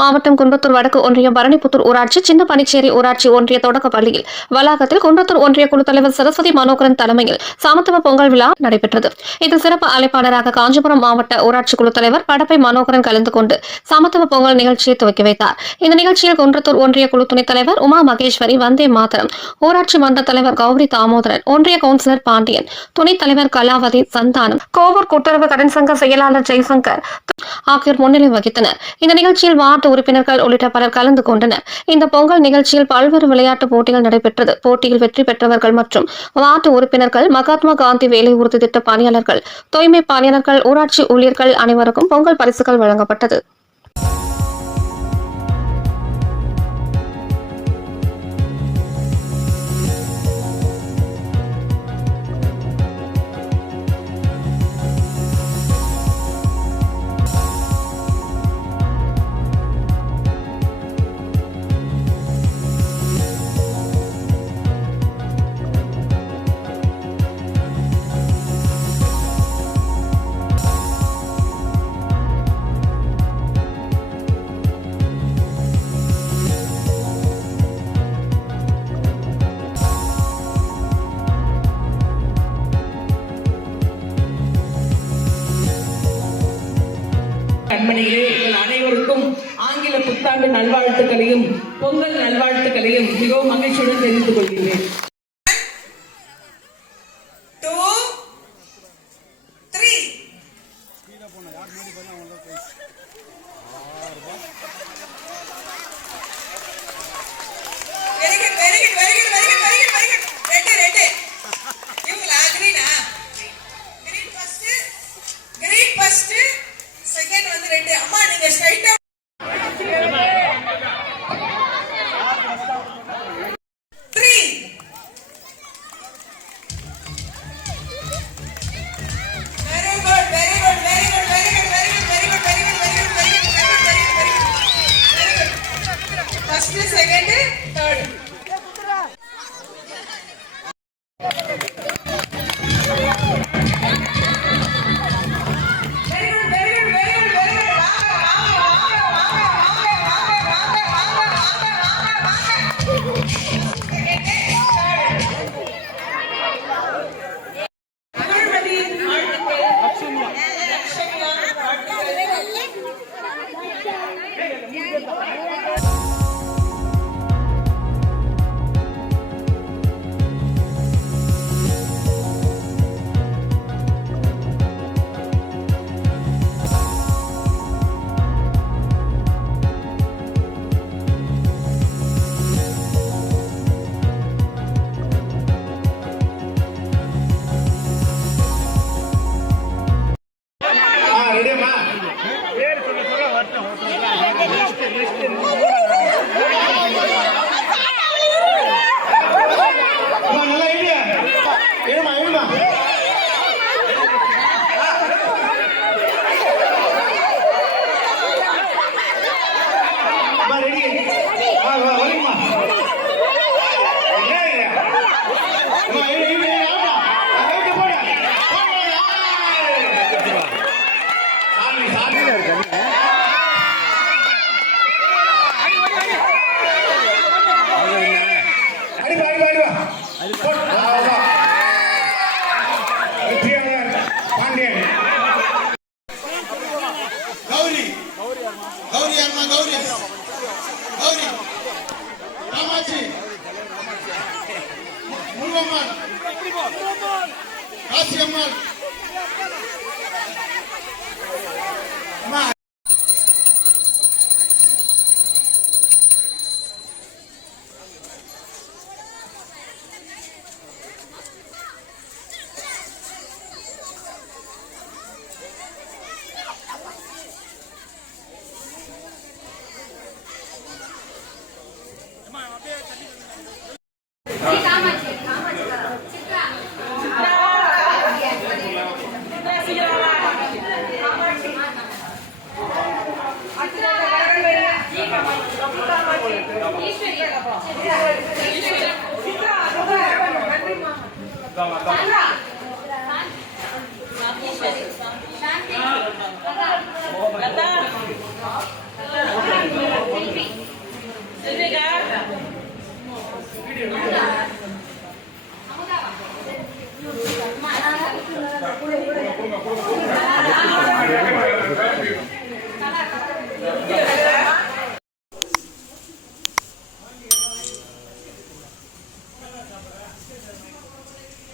மாவட்டம் குன்றத்தூர் வடக்கு ஒன்றியம் பரணிப்புத்தூர் ஊராட்சி சின்ன பனிச்சேரி ஊராட்சி ஒன்றிய தொடக்க பள்ளியில் வளாகத்தில் குன்றத்தூர் ஒன்றிய குழு தலைவர் சரஸ்வதி மனோகரன் தலைமையில் சமத்துவ பொங்கல் விழா நடைபெற்றது. இதில் சிறப்பு அழைப்பாளராக காஞ்சிபுரம் மாவட்ட ஊராட்சி குழு தலைவர் படப்பை மனோகரன் கலந்து கொண்டு சமத்துவ பொங்கல் நிகழ்ச்சியை துவக்கி வைத்தார். இந்த நிகழ்ச்சியில் குன்றத்தூர் ஒன்றிய குழு துணைத் தலைவர் உமா மகேஸ்வரி, வந்தே மாதரம், ஊராட்சி மன்ற தலைவர் கௌரி தாமோதரன், ஒன்றிய கவுன்சிலர் பாண்டியன், துணைத் தலைவர் கலாவதி சந்தானம், கோவூர் கூட்டுறவு கடன் சங்க செயலாளர் ஜெய்சங்கர் ஆகியோர் முன்னிலை வகித்தனர். இந்த நிகழ்ச்சியில் வார்டு உறுப்பினர்கள் உள்ளிட்ட பலர் கலந்து கொண்டனர். இந்த பொங்கல் நிகழ்ச்சியில் பல்வேறு விளையாட்டு போட்டிகள் நடைபெற்றது. போட்டியில் வெற்றி பெற்றவர்கள் மற்றும் வார்டு உறுப்பினர்கள், மகாத்மா காந்தி வேலை உறுதி திட்ட பணியாளர்கள், தூய்மை பணியாளர்கள், ஊராட்சி ஊழியர்கள் அனைவருக்கும் பொங்கல் பரிசுகள் வழங்கப்பட்டது. கண்மணிகளே, உங்கள் அனைவருக்கும் ஆங்கில புத்தாண்டு நல்வாழ்த்துக்களையும் பொங்கல் நல்வாழ்த்துக்களையும் மிகவும் மகிழ்ச்சியுடன் தெரிவித்துக் கொள்கிறேன். Shanti.